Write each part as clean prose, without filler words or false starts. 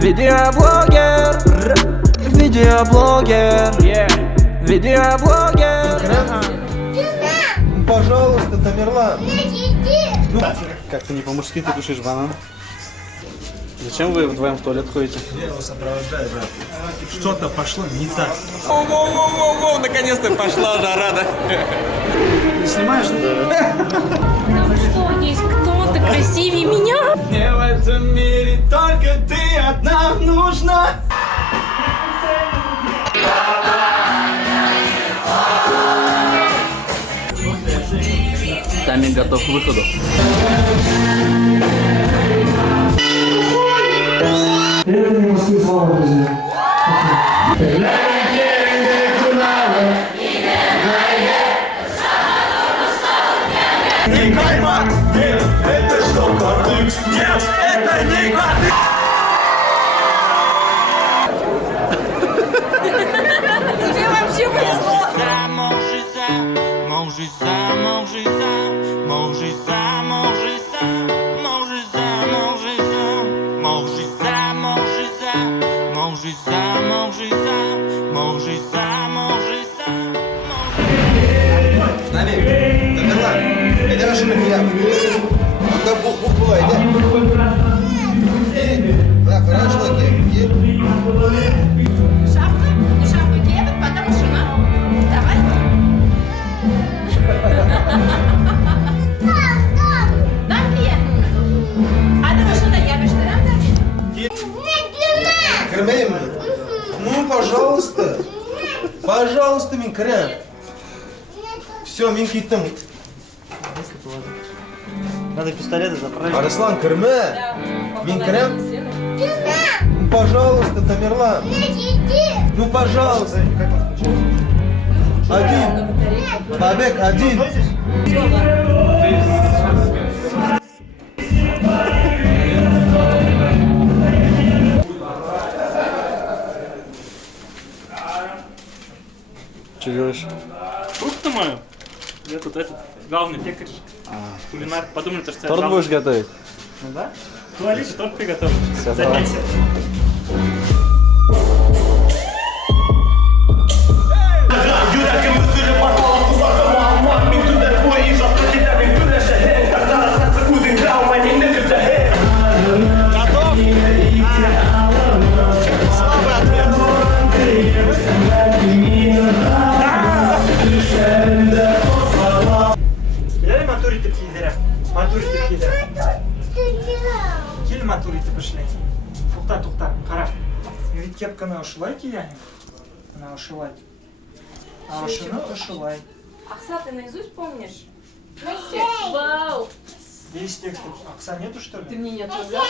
Видеоблогер, видеоблогер, видеоблогер. Пожалуйста, Тамерлан. Как ты не по-мужски ты кушаешь банан? Зачем вы вдвоем в туалет ходите? Я его сопровождаю, брат. Что-то пошло не так. Воу, наконец-то пошла жара, да? Ты снимаешь? Там что, есть кто-то красивее меня? Мне в этом мире только ты одна нужна. Тайминг готов к выходу. Не кайма! Нет, это что, картык? Нет, это не картык! Тебе вообще повезло. Тамерлан, это машина меня. Когда бух была, иди. Так, хорошо, Шапка? Ну шапку девят, потом машина. Давай. Дай мне. Hadi машина yapıştır hem de. Крем. Ну, пожалуйста. Пожалуйста, мин крем. Все, мин киттем. Надо пистолеты заправить. Арслан, крме. Мин крем. Ну, пожалуйста, Тамерлан. Ну, пожалуйста. Один. Побег, один. Что делаешь? Фрукты мою. Я тут этот главный пекарь. Кулинар. Подумали, что я Торт главный. будешь готовить? Ну да. Ну, Алиша, торт приготовил. Всё, Заметьте. Gelelim maturity pidere. Maturity pidere. Кел maturity пошли. Тоқта, қара. Ведь кепканы ушылай кияне. Она ушылай. А ушыны ушылай. Акса, ты наизусть помнишь? Вау. Есть текст. Акса нету, что Ты ли? мне не отказал?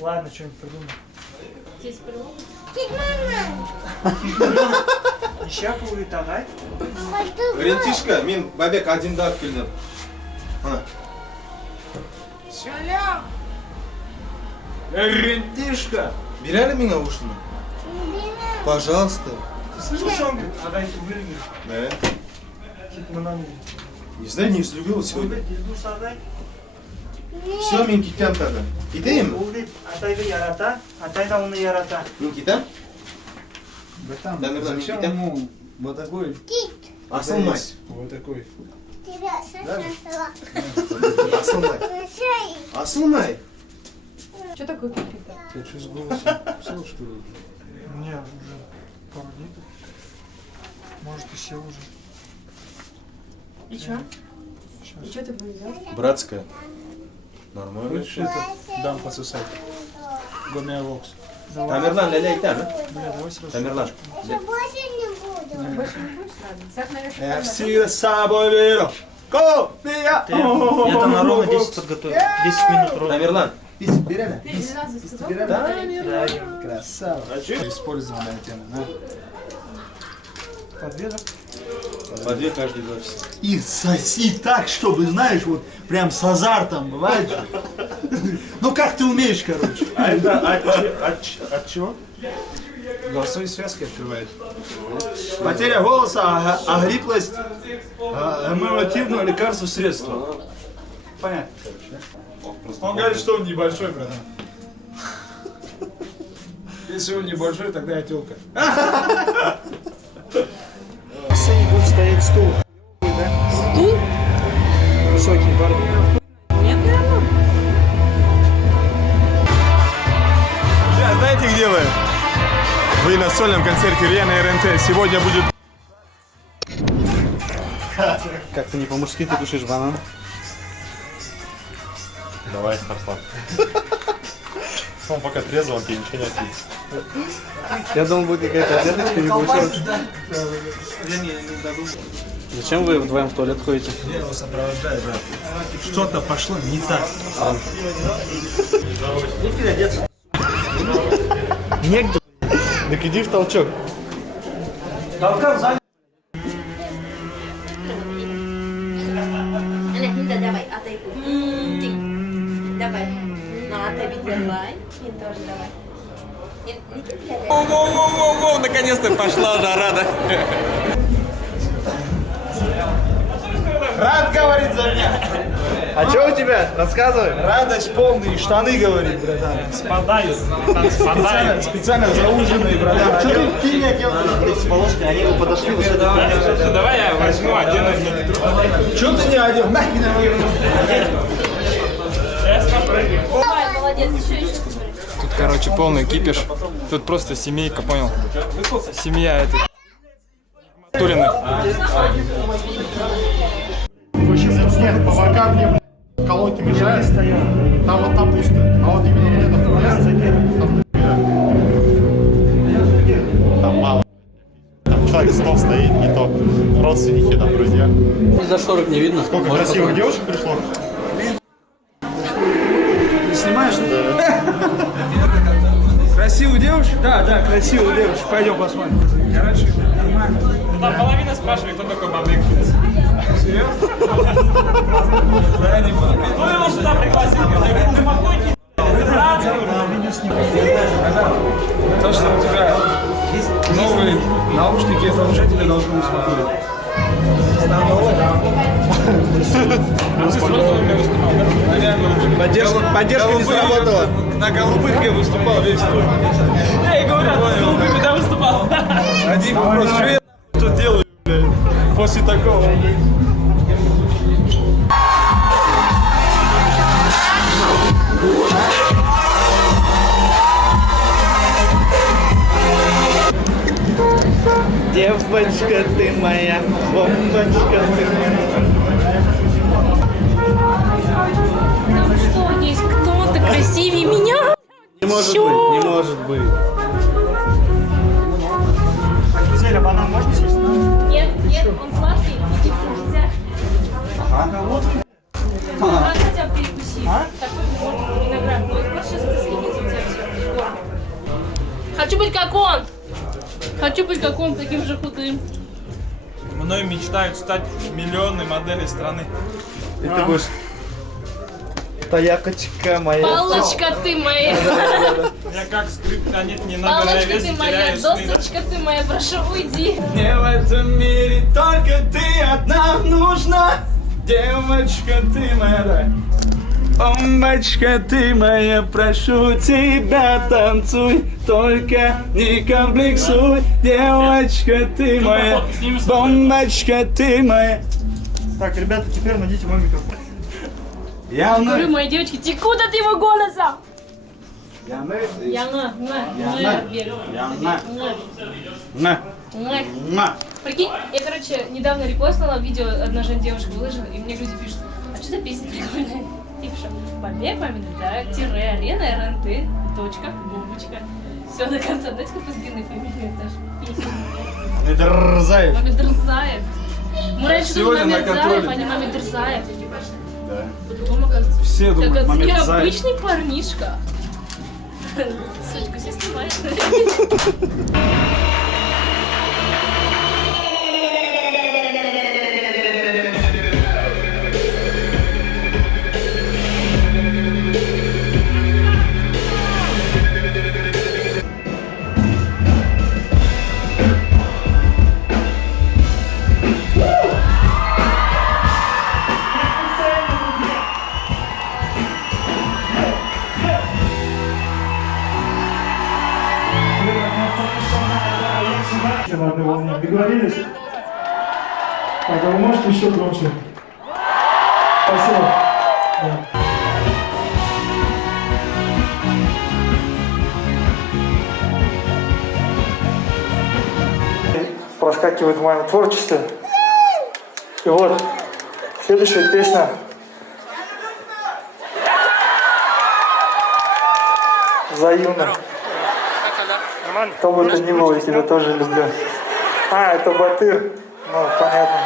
Ладно, что-нибудь придумай. Здесь придумал? Ища будет агай. Рентишка, мин бабек один дат келдім. Рентишка! Берели меня ушли? Пожалуйста. Ты слышал, что он говорит? Агай, ты вырви. Да. Типа мы нам Не знаю, не слюбил сегодня. Дилдус агай. Все, мин китем тогда. Идем? Улит атайды ярата, атай да оны ярата. Мин китем? Братан, Да, Мирлан, зачем Никита? ему вот такой? Асылмай. Вот такой. Асылмай. Асылмай. Что такое какие-то? Ты что с голосом? Сел, что ли? Не, уже пару дней. Может и сел уже. И что? И что ты будешь делать? Братская. Нормально. Хочешь это? Дам пососать. Гомея вокс. Тамерлан, ля-ля, итем, да? Бля, давай сразу. Тамерлан. Больше не будешь? Ладно. Сак, наверное, Я всегда с собой беру. Я там на ровно 10 подготовил. 10 минут ровно. Тамерлан. Ты 12 сказал? Да, Красава. Использованная тема, да? по две, да? По две каждые 2 часа. И соси так, чтобы, знаешь, вот прям с азартом, бывает же. Ну как ты умеешь, короче. А это от чего? Голосовые связки открывает. Потеря голоса, охриплость, эмоциональное лекарство, средство. Понятно, короче, да? Он говорит, что он небольшой, братан. Если он небольшой, тогда я тёлка. В сцене будет стоять стул. Да? Стул? Высокий, пардон. Нет, наверное. Друзья, знаете, где вы? Вы на сольном концерте Рианы РНТ. Сегодня будет... Как-то не по-мужски ты кушаешь банан. Давай, Арслан. Он пока трезвый, он тебе ничего не ответит. Я думал, будет какая-то ответочка, не получилось. Зачем вы вдвоем в туалет ходите? Я его сопровождаю, брат. Что-то пошло не так. Негде. Так иди в толчок. Hinda, давай, Атай. Давай. Ну, Атай, ведь давай. И тоже давай. Воу-воу-воу-воу, наконец-то пошла жара, да? Рад говорит за меня. А что у тебя? Рассказывай. Радость полные штаны, говорит, братан. Спадают. Специально зауженные, братан. Что ты меня делаешь? С полоской, они его подошли, вот это. Давай я возьму, одену. Что ты не одел? Нахер Давай, молодец, еще. Тут, короче, полный кипиш. Тут просто семейка, понял? Семья этой Туриных. Снег по бокам мне колонки мешают. Там вот там пусто. А вот именно вот это там мало. Там человек 100 стоит, и то родственники, там друзья. Из-за шторок не видно. Сколько красивых девушек пришло? Снимаешь? Да. Красивую девушку? Да, красивую девушку. Пойдем посмотрим. Короче, нормально. Там половина спрашивает, кто такой Бабек. Серьезно? Да, не буду. Ну его сюда пригласили. Успокойтесь. То, что у тебя новые наушники, это уже тебя должно успокоить. Поддержка не сработала. На голубых я выступал весь тур. Эй, говорят, голубыми да выступал. Один вопрос, что я тут делаю, блядь, после такого? Девочка ты моя, бомбочка ты моя. Там что, есть кто-то красивее меня? Не может быть, не может быть. Зеля, банан можно съесть? Нет, он сладкий. Нельзя. Хотя бы перекуси. Такой вот виноград. Ну, вот сейчас это съедится у тебя все. Хочу быть как он. Хочу быть как он, таким же худым. Мной мечтают стать миллионной моделью страны. И ты будешь... Таякочка моя. Палочка ты моя. Я как скриптонит, не надо Палочка вес ты и моя, теряю сны. досочка ты моя, прошу, уйди. Мне в этом мире только ты одна нужна. Девочка, ты моя, да. Бомбочка, ты моя, прошу тебя, танцуй, только не комплексуй. Девочка, ты моя, бомбочка, ты моя. Так, ребята, теперь найдите мой микрофон. Говорю, мои девочки, текут от его голоса. Яна. Прикинь, я, короче, недавно репостнула видео, одна же девушка выложила, и мне люди пишут, а что за песня прикольная? И пишу, Побег, мамина, так, тире, арена, РНТ, точка, бомбочка. Все до конца, знаете, как с длинной фамилией даже песня. Это Рзаев. Мамед Рзаев. Мы раньше думали Сегодня на Мамед Рзаев, контроле. а не Мамед Рзаев. Да. По-другому, оказывается. Все Так, думают, это Мамед я Рзаев. обычный парнишка. Сучку все снимает. На одной волне. Договорились? Так, а вы можете еще громче? Спасибо. Да. Проскакивает в моем творчестве. И вот, следующая песня. Взаимно. Кто бы это ни был, я тебя тоже люблю. А, это Батыр. Ну, понятно.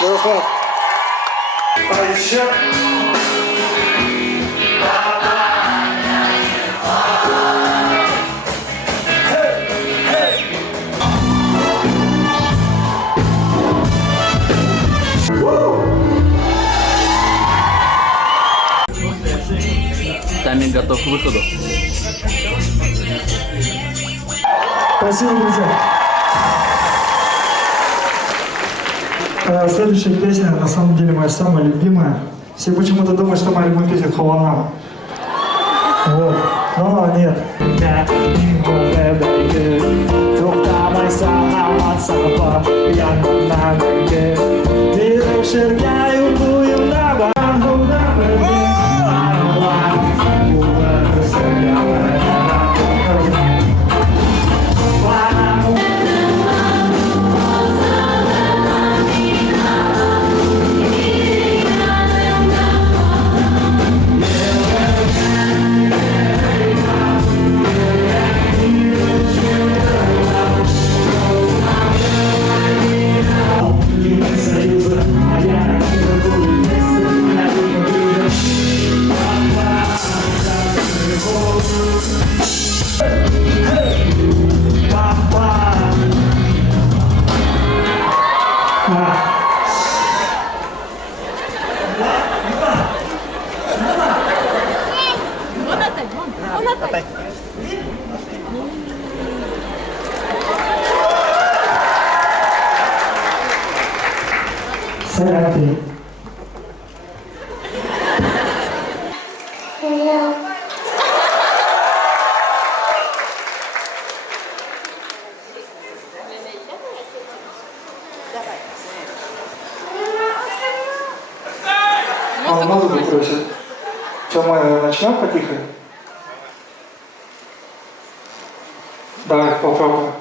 Ярослав. А еще... Тайминг готов к выходу. Спасибо, друзья. Следующая песня, на самом деле, моя самая любимая. Все почему-то думают, что моя любимая песня Хованам. Вот. Но нет. Сараты. Он музыку просит. Что, мы начнем потихо? Давай, попробуем.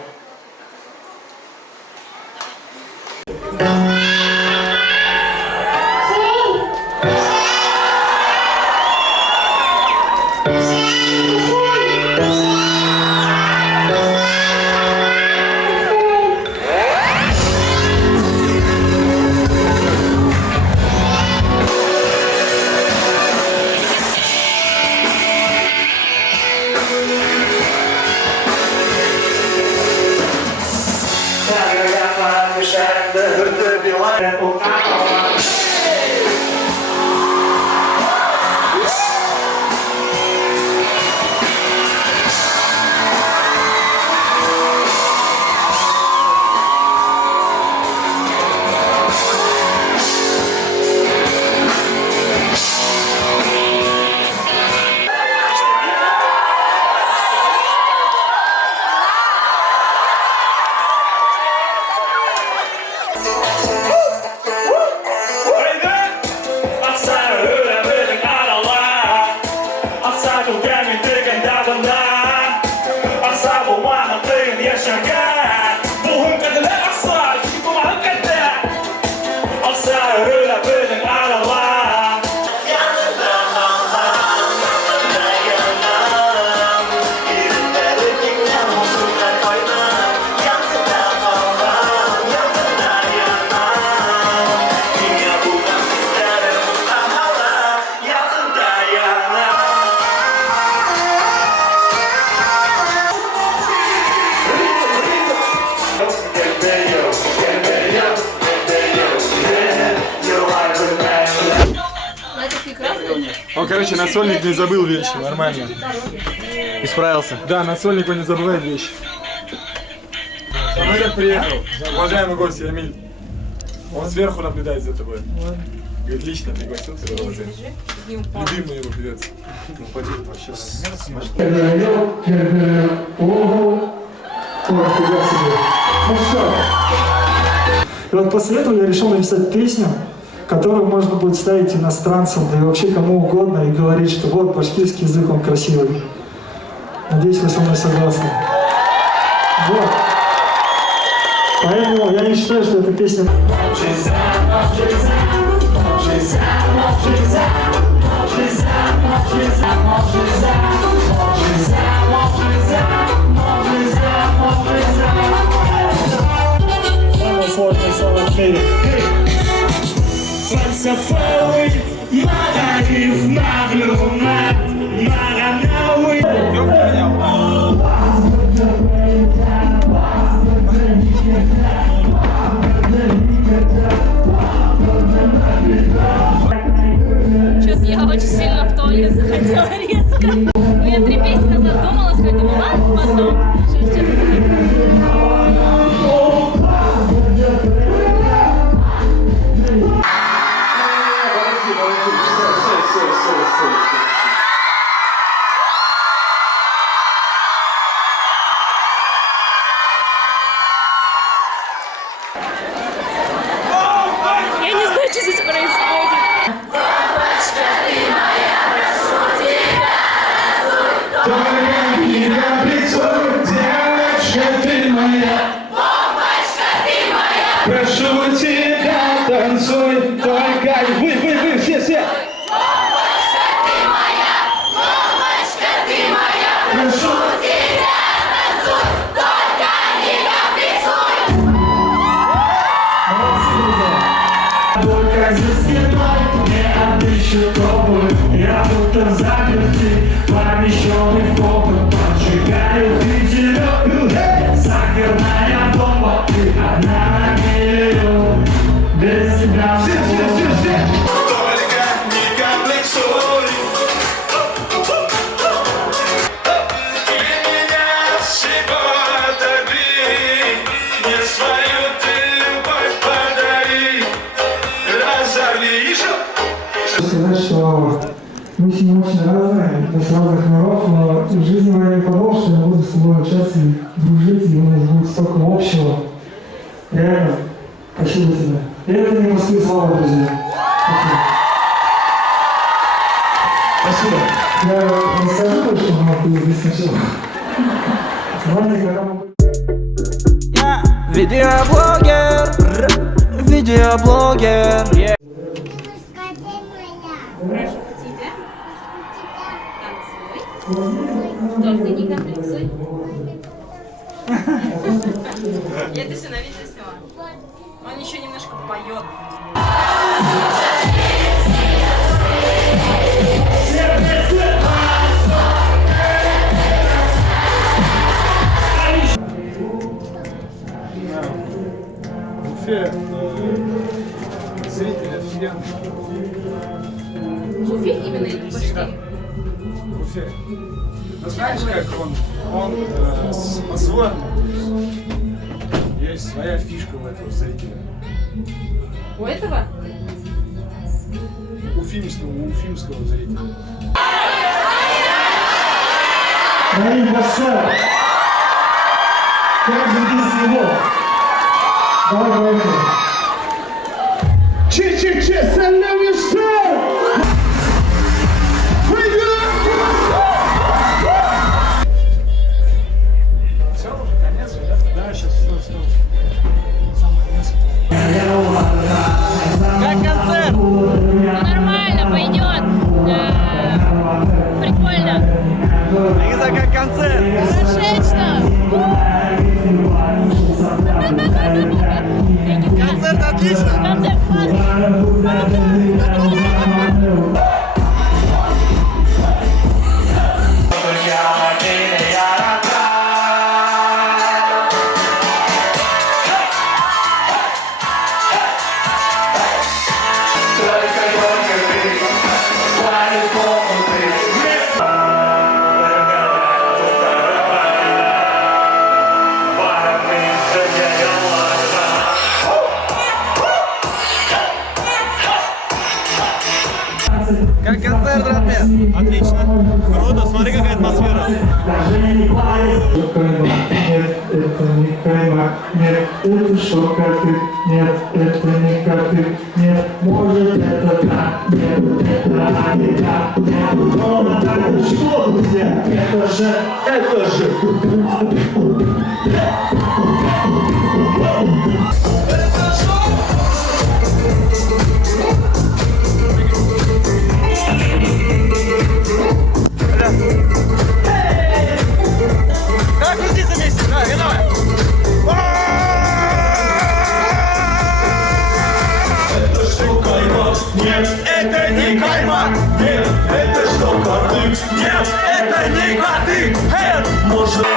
короче, насольник не забыл вещи, нормально. Исправился. Да, насольник он не забывает вещи. Самолет приехал. Уважаемый гость, Эмиль. Он сверху наблюдает за тобой. Говорит, лично пригласил тебя уже. Любимый его певец. Ну, поди, вообще. Ну что? И вот после этого я решил написать песню, которую можно будет ставить иностранцам, да и вообще кому угодно, и говорить, что вот, башкирский язык, он красивый. Надеюсь, вы со мной согласны. Вот. Поэтому я не считаю, что эта песня... Самое сложное слово в мире. Фальсафовый, магарив, маглюмат, маранауи. Что-то я очень сильно в туалет захотела резко. Ну, я 3 песни назад думала, сказать, думала, ладно, потом. Сейчас что-то захотела. Я не знаю, что здесь происходит. Прошу тебя, танцуй, только вы, все. Бомбочка ты моя, прошу тебя, танцуй, только не капризуй. Только за стеной не отыщу тропы, я будто заперти, помещенный в кокон, поджигаю фитилек, сахарная бомба, ты одна на миллион, без тебя Только не комплексуй. Для меня всего отогрей, мне свою ты любовь подари, разорви еще. сказать, что мы с ним очень разные, с разных миров, но в жизни моя не подумал, что я буду с тобой общаться и дружить, и у нас будет столько общего. Реально, спасибо тебе. И это не пустые слова, друзья. Спасибо. Я расскажу кое-что, но ты здесь сначала. Знаете, когда мы... Видеоблогер. Прошу тебя, танцуй, только не комплексуй. Я это все на видео сняла. Он еще немножко поет. В Уфе зрители офигенные. В Уфе именно или в Башкирии? В Уфе. Ну знаешь, как он по-своему. Есть своя фишка у этого зрителя. У этого? У уфимского зрителя. Наиль Басар! Как же без него? Давай, поехали. Че, салям, что? Все, уже конец, да? Да, сейчас все. Как концерт? Ну нормально, пойдет. Прикольно. Лиза, как концерт? Хорошечно. Концерт отлично. Концерт классный. Как концерт, Ратмир? Отлично. Круто, смотри, какая атмосфера. Нет, это не каймак, нет, это шокотик, нет, это не котик, нет, может это так, нет, это не так, нет, но так что, друзья, это же. Давай, крутиться вместе, давай, давай. Это что каймак? Нет, это не каймак. Нет, это что картык? Нет, это не картык. Это может...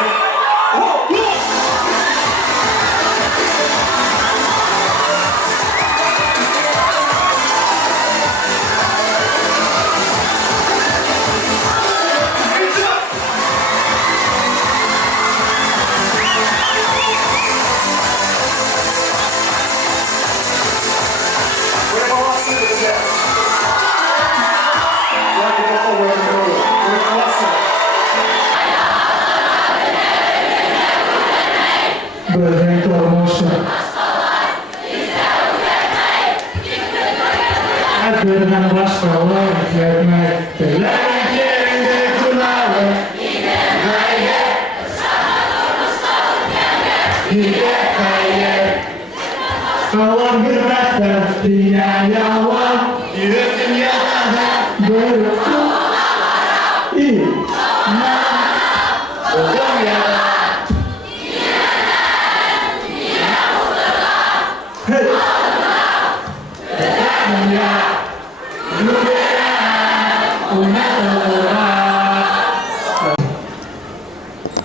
Потому что... Это на ваш половин, как на...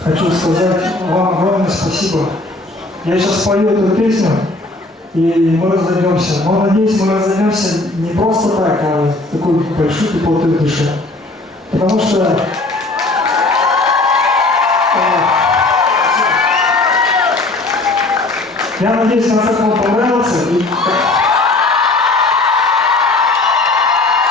Хочу сказать вам огромное спасибо. Я сейчас пою эту песню, и мы разойдемся. Но надеюсь, мы разойдемся не просто так, а такой большой теплотой в душе. Потому что я надеюсь, концерт вам понравился. И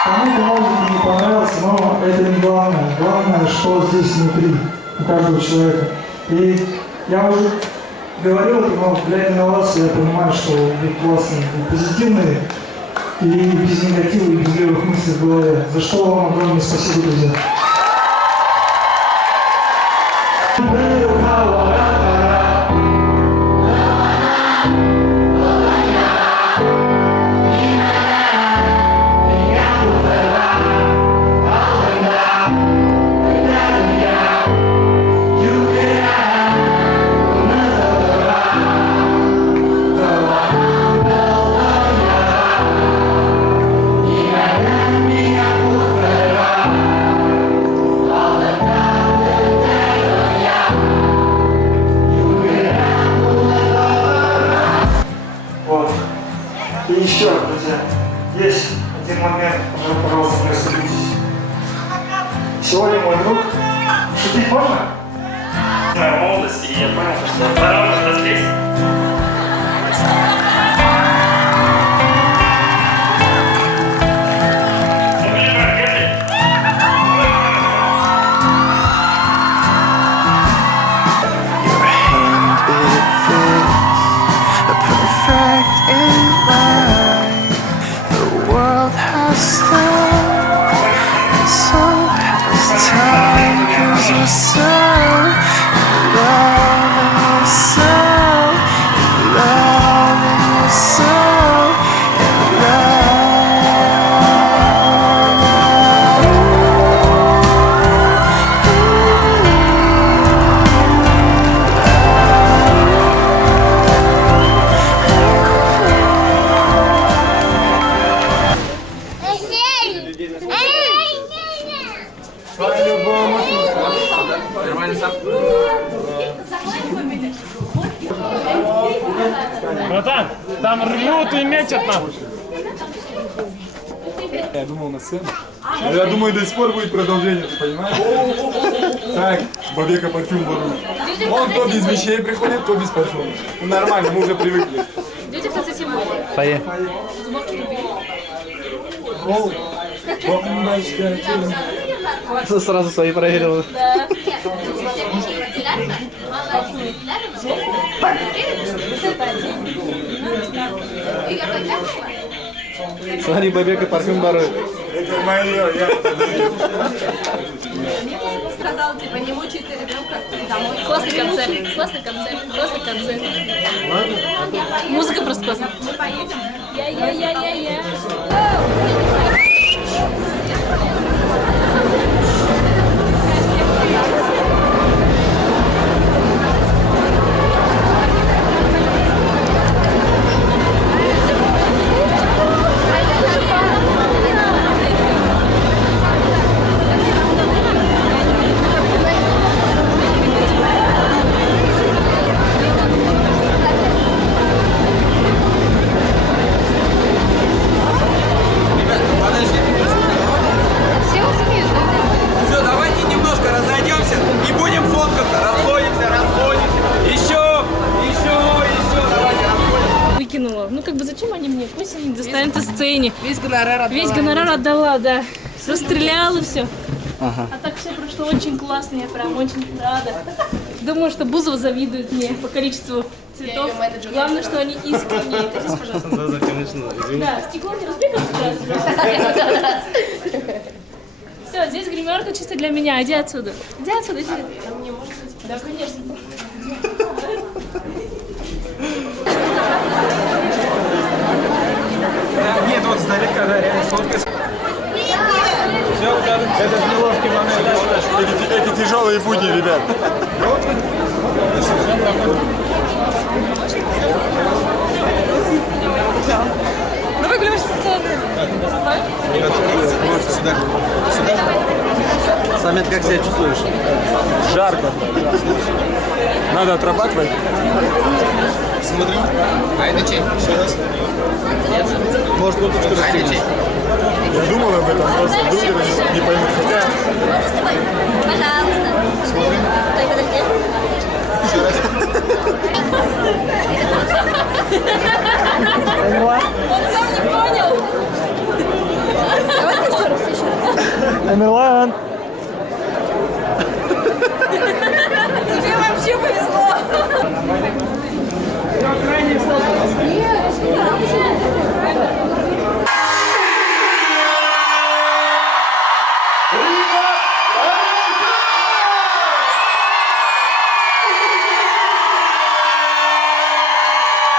кому-то может и не понравился, но это не главное. Главное, что здесь внутри у каждого человека. И я уже говорил это, но глядя на вас, я понимаю, что вы классные, вы позитивные, и без негатива, и без левых мыслей в голове. За что вам огромное спасибо, друзья. Вот. И еще, друзья, есть один момент, пожалуйста, не расступитесь. Сегодня мой друг... Шутить можно? Моя молодость, и я понял, что пора уже взрослеть. Братан, там рвут и мечат нахуй. Я думал на сцену. Но я думаю, до сих пор будет продолжение, ты понимаешь? Так, Бабека парфюм ворует. Он то без вещей приходит, то без парфюма. Ну, нормально, мы уже привыкли. Идете в процессе моды. Фойе. Зубовки любили. Бомбочка, Сразу свои проверил. Да. Смотри, Бабека парфюм ворует. это мое, я Сказал, типа, не мучайте ребенка домой. Классный концерт, классный концерт, классный концерт. Музыка просто классная. Мы поедем. Я. Все, давайте немножко разойдемся и будем фоткаться. Расходимся. Еще, давайте расходимся. Выкинула. Ну как бы зачем они мне? Пусть они достанут на сцене. Весь гонорар отдала. Весь гонорар отдала, да. Расстреляла все. Ага. А так все прошло очень классно, я прям очень рада. Думаю, что Бузова завидует мне по количеству цветов. Главное, что они искренние. Это здесь, пожалуйста. Да, конечно, извини. Да, стекло не разбей, как раз. Все, здесь гримерка чисто для меня. Иди отсюда. Иди. Да, конечно. Нет, вот сдалека, да, реально фоткать. Все, этот неловкий момент. Эти тяжелые будни, ребят. Ну, выглядишь социально. Самет, как себя чувствуешь? Жарко. Надо отрабатывать. Смотри. А это чей? Может, тут что-то достигнешь. Я думал об этом, просто думали, не пойму. Хотя Пожалуйста. Смотри. Стой, подожди. Он сам не понял. Давайте еще раз. Амерлан.